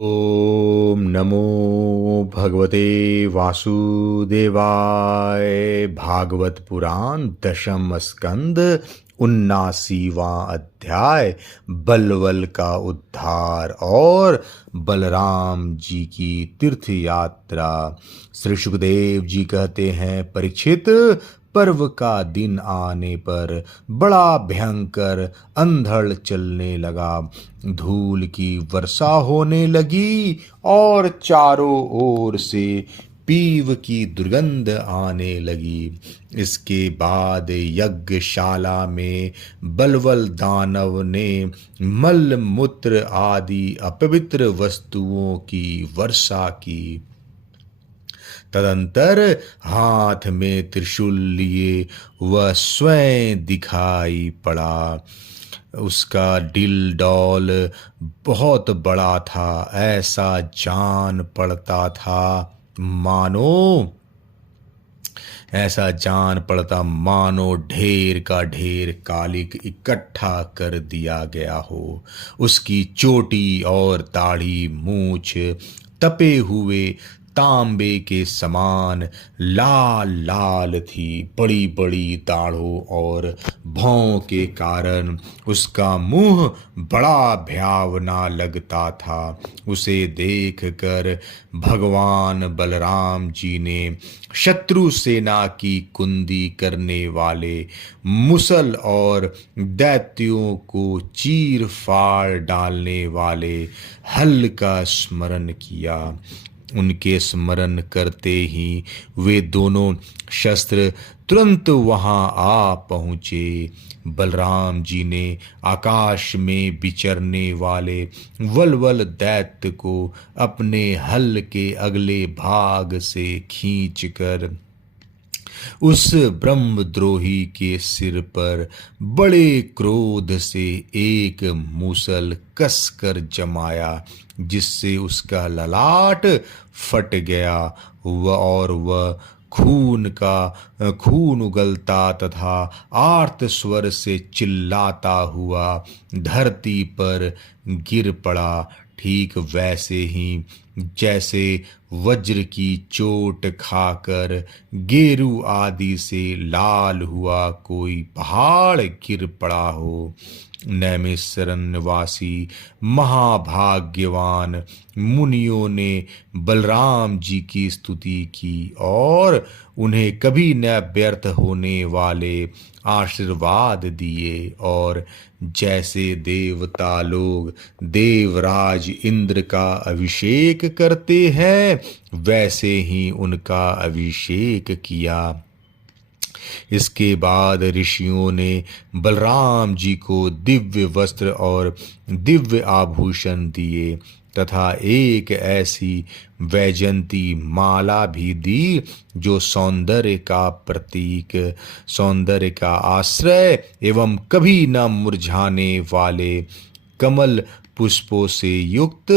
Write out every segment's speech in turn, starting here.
ओम नमो भगवते वासुदेवाय। भागवत पुराण दशम स्कंद 79वां अध्याय। बलवल का उद्धार और बलराम जी की तीर्थ यात्रा। श्री सुखदेव जी कहते हैं, परीक्षित, पर्व का दिन आने पर बड़ा भयंकर अंधड़ चलने लगा। धूल की वर्षा होने लगी और चारों ओर से पीव की दुर्गंध आने लगी। इसके बाद यज्ञशाला में बलवल दानव ने मल मूत्र आदि अपवित्र वस्तुओं की वर्षा की। तदंतर हाथ में त्रिशूल लिए वह स्वयं दिखाई पड़ा। उसका डिल डौल बहुत बड़ा था, ऐसा जान पड़ता था मानो ढेर का ढेर कालिक इकट्ठा कर दिया गया हो। उसकी चोटी और दाढ़ी मूछ तपे हुए तांबे के समान लाल लाल थी। बड़ी बड़ी दाढ़ों और भौं के कारण उसका मुंह बड़ा भयावना लगता था। उसे देखकर भगवान बलराम जी ने शत्रु सेना की कुंदी करने वाले मुसल और दैत्यों को चीर फाड़ डालने वाले हल का स्मरण किया। उनके स्मरण करते ही वे दोनों शस्त्र तुरंत वहां आ पहुंचे। बलराम जी ने आकाश में विचरने वाले वलवल दैत्य को अपने हल के अगले भाग से खींचकर उस ब्रह्मद्रोही के सिर पर बड़े क्रोध से एक मूसल कसकर जमाया, जिससे उसका ललाट फट गया। वह खून उगलता तथा आर्त स्वर से चिल्लाता हुआ धरती पर गिर पड़ा। ठीक वैसे ही जैसे वज्र की चोट खाकर गेरू आदि से लाल हुआ कोई पहाड़ गिर पड़ा हो। नैमिषारण्यवासी महाभाग्यवान मुनियों ने बलराम जी की स्तुति की और उन्हें कभी न व्यर्थ होने वाले आशीर्वाद दिए। और जैसे देवता लोग देवराज इंद्र का अभिषेक करते हैं, वैसे ही उनका अभिषेक किया। इसके बाद ऋषियों ने बलराम जी को दिव्य वस्त्र और दिव्य आभूषण दिए तथा एक ऐसी वैजंती माला भी दी जो सौंदर्य का प्रतीक, सौंदर्य का आश्रय एवं कभी न मुरझाने वाले कमल पुष्पों से युक्त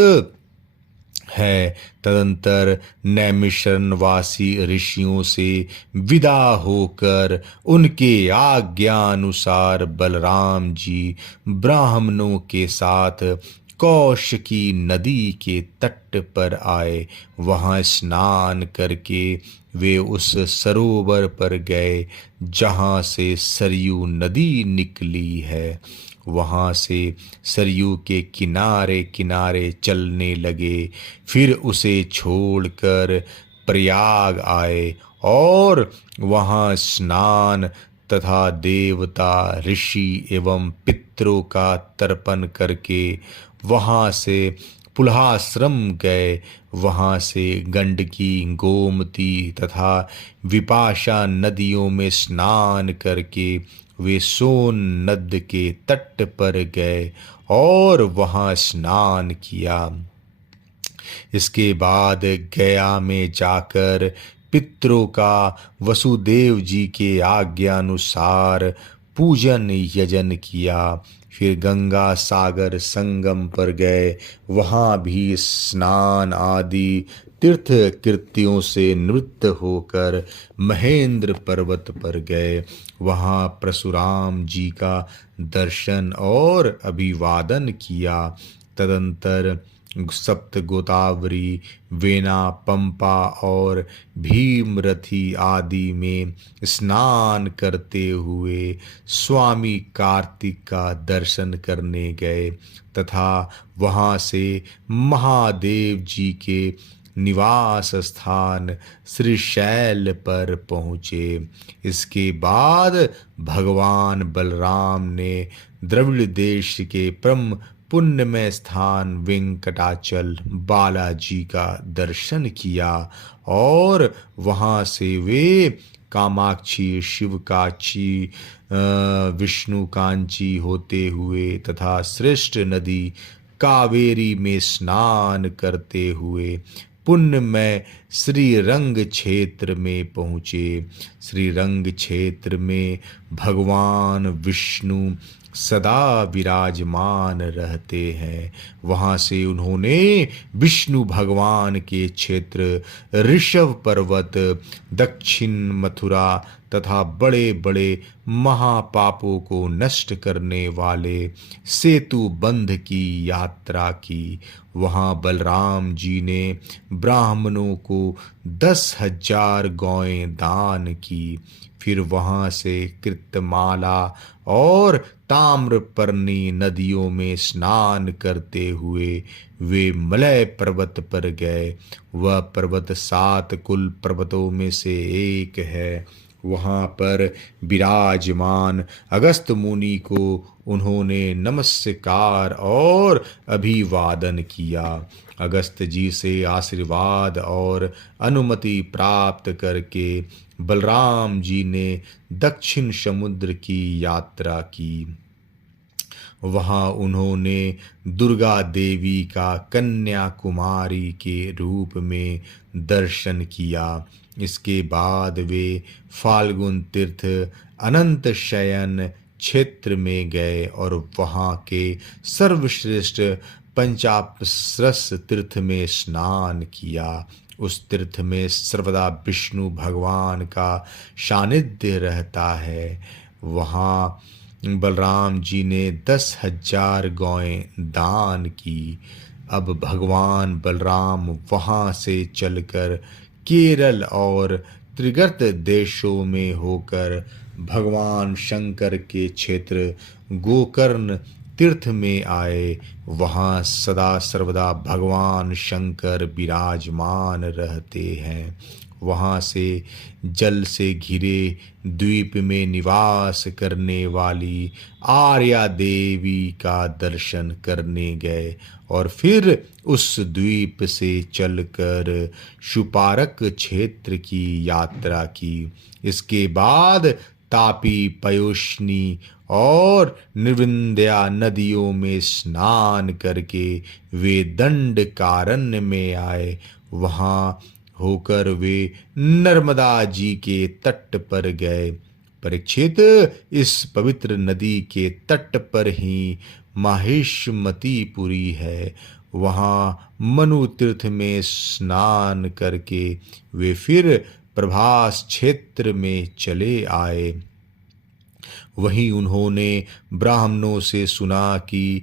है। तदंतर नैमिषारण्यवासी ऋषियों से विदा होकर उनके आज्ञानुसार बलराम जी ब्राह्मणों के साथ कौशिकी नदी के तट पर आए। वहां स्नान करके वे उस सरोवर पर गए जहां से सरयू नदी निकली है। वहां से सरयू के किनारे किनारे चलने लगे, फिर उसे छोड़कर प्रयाग आए और वहां स्नान तथा देवता ऋषि एवं पितरों का तर्पण करके वहां से पुलहाश्रम गए। वहां से गंडकी, गोमती तथा विपाशा नदियों में स्नान करके वे सोन नद के तट पर गए और वहां स्नान किया। इसके बाद गया में जाकर पितरों का वसुदेव जी के आज्ञानुसार पूजन यजन किया। फिर गंगा सागर संगम पर गए। वहां भी स्नान आदि तीर्थ कृत्यों से निवृत्त होकर महेंद्र पर्वत पर गए। वहां परशुराम जी का दर्शन और अभिवादन किया। तदंतर सप्त गोदावरी, वेना, पंपा और भीमरथी आदि में स्नान करते हुए स्वामी कार्तिक का दर्शन करने गए तथा वहाँ से महादेव जी के निवास स्थान श्रीशैल पर पहुँचे। इसके बाद भगवान बलराम ने द्रविड़ देश के परम पुण्यमय स्थान वेंकटाचल बालाजी का दर्शन किया और वहाँ से वे कामाक्षी, शिवकाक्षी, विष्णु कांची होते हुए तथा श्रेष्ठ नदी कावेरी में स्नान करते हुए पुण्यमय श्रीरंग क्षेत्र में पहुँचे। श्रीरंग क्षेत्र में भगवान विष्णु सदा विराजमान रहते हैं। वहाँ से उन्होंने विष्णु भगवान के क्षेत्र ऋषभ पर्वत, दक्षिण मथुरा तथा बड़े बड़े महापापों को नष्ट करने वाले सेतु बंध की यात्रा की। वहाँ बलराम जी ने ब्राह्मणों को 10,000 गौएं दान की। फिर वहाँ से कृतमाला और ताम्रपर्णी नदियों में स्नान करते हुए वे मलय पर्वत पर गए। वह पर्वत 7 कुल पर्वतों में से एक है। वहाँ पर विराजमान अगस्त मुनि को उन्होंने नमस्कार और अभिवादन किया। अगस्त जी से आशीर्वाद और अनुमति प्राप्त करके बलराम जी ने दक्षिण समुद्र की यात्रा की। वहाँ उन्होंने दुर्गा देवी का कन्याकुमारी के रूप में दर्शन किया। इसके बाद वे फाल्गुन तीर्थ अनंत शयन क्षेत्र में गए और वहाँ के सर्वश्रेष्ठ पंचापस्रस तीर्थ में स्नान किया। उस तीर्थ में सर्वदा विष्णु भगवान का सानिध्य रहता है। वहाँ बलराम जी ने 10,000 गौएं दान की। अब भगवान बलराम वहाँ से चलकर केरल और त्रिगर्त देशों में होकर भगवान शंकर के क्षेत्र गोकर्ण तीर्थ में आए। वहाँ सदा सर्वदा भगवान शंकर विराजमान रहते हैं। वहाँ से जल से घिरे द्वीप में निवास करने वाली आर्या देवी का दर्शन करने गए और फिर उस द्वीप से चलकर शुपारक क्षेत्र की यात्रा की। इसके बाद तापी, पयोष्णी और निर्विंध्या नदियों में स्नान करके वे दंडकारण्य में आए। वहाँ होकर वे नर्मदा जी के तट पर गए। परीक्षित, इस पवित्र नदी के तट पर ही माहिष्मतीपुरी है। वहाँ मनु तीर्थ में स्नान करके वे फिर प्रभास क्षेत्र में चले आए। वहीं उन्होंने ब्राह्मणों से सुना कि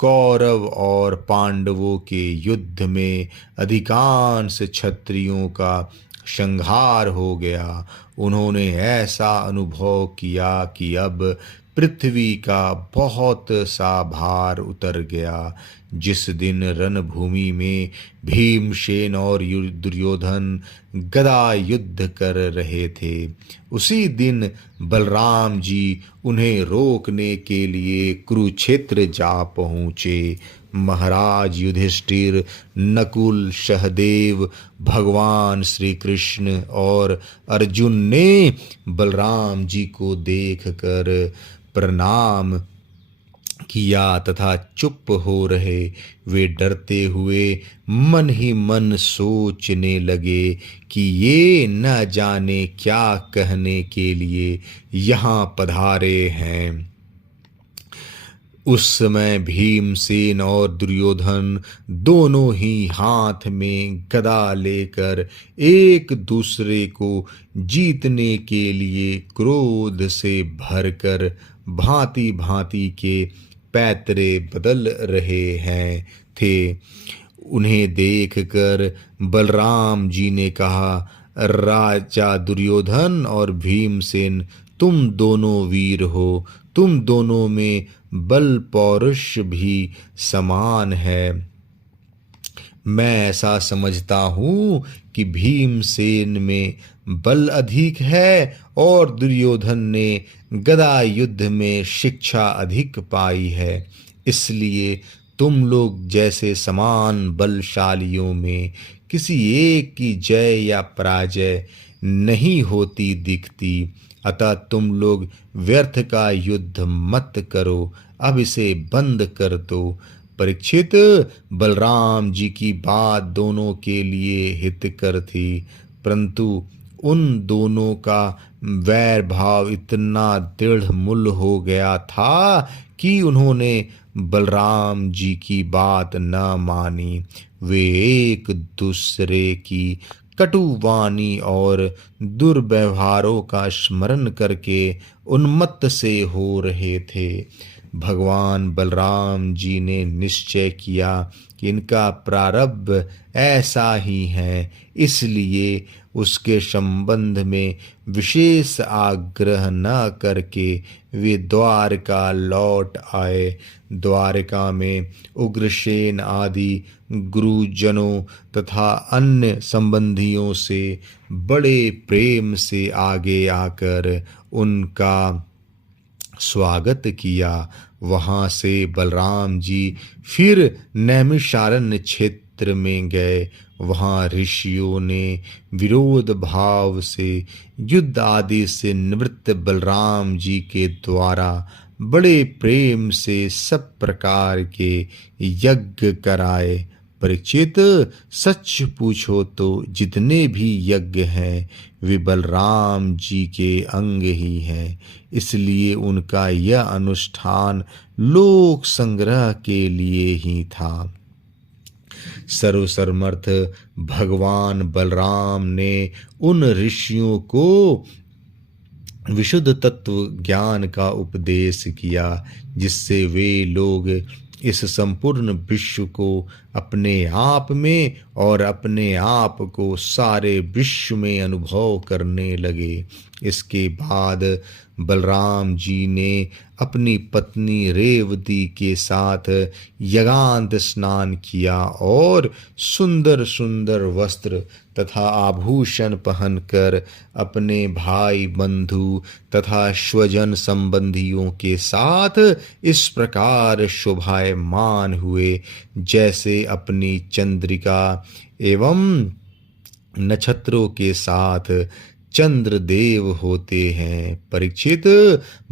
कौरव और पांडवों के युद्ध में अधिकांश क्षत्रियों का संहार हो गया। उन्होंने ऐसा अनुभव किया कि अब पृथ्वी का बहुत सा भार उतर गया। जिस दिन रणभूमि में भीमसेन और दुर्योधन गदा युद्ध कर रहे थे, उसी दिन बलराम जी उन्हें रोकने के लिए कुरुक्षेत्र जा पहुँचे। महाराज युधिष्ठिर, नकुल, सहदेव, भगवान श्री कृष्ण और अर्जुन ने बलराम जी को देखकर प्रणाम किया तथा चुप हो रहे। वे डरते हुए मन ही मन सोचने लगे कि ये न जाने क्या कहने के लिए यहाँ पधारे हैं। उस समय भीमसेन और दुर्योधन दोनों ही हाथ में गदा लेकर एक दूसरे को जीतने के लिए क्रोध से भरकर भांति भांति के पैतरे बदल रहे थे। उन्हें देखकर बलराम जी ने कहा, राजा दुर्योधन और भीमसेन, तुम दोनों वीर हो, तुम दोनों में बल पौरुष भी समान है। मैं ऐसा समझता हूँ कि भीमसेन में बल अधिक है और दुर्योधन ने गदा युद्ध में शिक्षा अधिक पाई है। इसलिए तुम लोग जैसे समान बलशालियों में किसी एक की जय या पराजय नहीं होती दिखती। अतः तुम लोग व्यर्थ का युद्ध मत करो, अब इसे बंद कर दो। परीक्षित, बलराम जी की बात दोनों के लिए हितकर थी, परंतु उन दोनों का वैर भाव इतना दृढ़ मूल हो गया था कि उन्होंने बलराम जी की बात न मानी। वे एक दूसरे की कटुवाणी और दुर्व्यवहारों का स्मरण करके उन्मत्त से हो रहे थे। भगवान बलराम जी ने निश्चय किया कि इनका प्रारब्ध ऐसा ही है, इसलिए उसके संबंध में विशेष आग्रह न करके वे द्वारका लौट आए। द्वारका में उग्रसेन आदि गुरुजनों तथा अन्य संबंधियों से बड़े प्रेम से आगे आकर उनका स्वागत किया। वहां से बलराम जी फिर नैमिषारण्य क्षेत्र में गए। वहां ऋषियों ने विरोध भाव से युद्ध आदि से निवृत्त बलराम जी के द्वारा बड़े प्रेम से सब प्रकार के यज्ञ कराए। परीक्षित, सच पूछो तो जितने भी यज्ञ हैं वे बलराम जी के अंग ही हैं, इसलिए उनका यह अनुष्ठान लोक संग्रह के लिए ही था। सर्वसमर्थ भगवान बलराम ने उन ऋषियों को विशुद्ध तत्व ज्ञान का उपदेश किया, जिससे वे लोग इस संपूर्ण विश्व को अपने आप में और अपने आप को सारे विश्व में अनुभव करने लगे। इसके बाद बलराम जी ने अपनी पत्नी रेवती के साथ यज्ञांत स्नान किया और सुंदर सुंदर वस्त्र तथा आभूषण पहनकर अपने भाई बंधु तथा स्वजन संबंधियों के साथ इस प्रकार शोभायमान हुए, जैसे अपनी चंद्रिका एवं नक्षत्रों के साथ चंद्रदेव होते हैं। परीक्षित,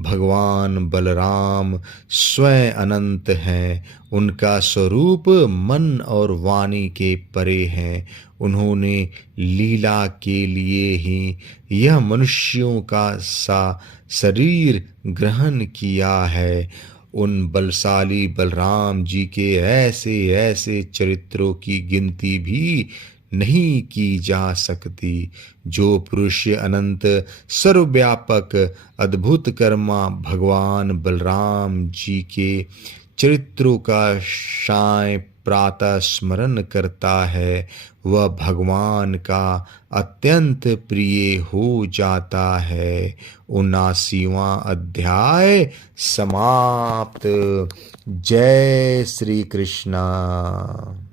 भगवान बलराम स्वयं अनंत हैं। उनका स्वरूप मन और वाणी के परे हैं। उन्होंने लीला के लिए ही यह मनुष्यों का सा शरीर ग्रहण किया है। उन बलशाली बलराम जी के ऐसे ऐसे चरित्रों की गिनती भी नहीं की जा सकती। जो पुरुष अनंत सर्वव्यापक अद्भुत कर्मा भगवान बलराम जी के चरित्रों का साय प्रातः स्मरण करता है, वह भगवान का अत्यंत प्रिय हो जाता है। 79वां अध्याय समाप्त। जय श्री कृष्णा।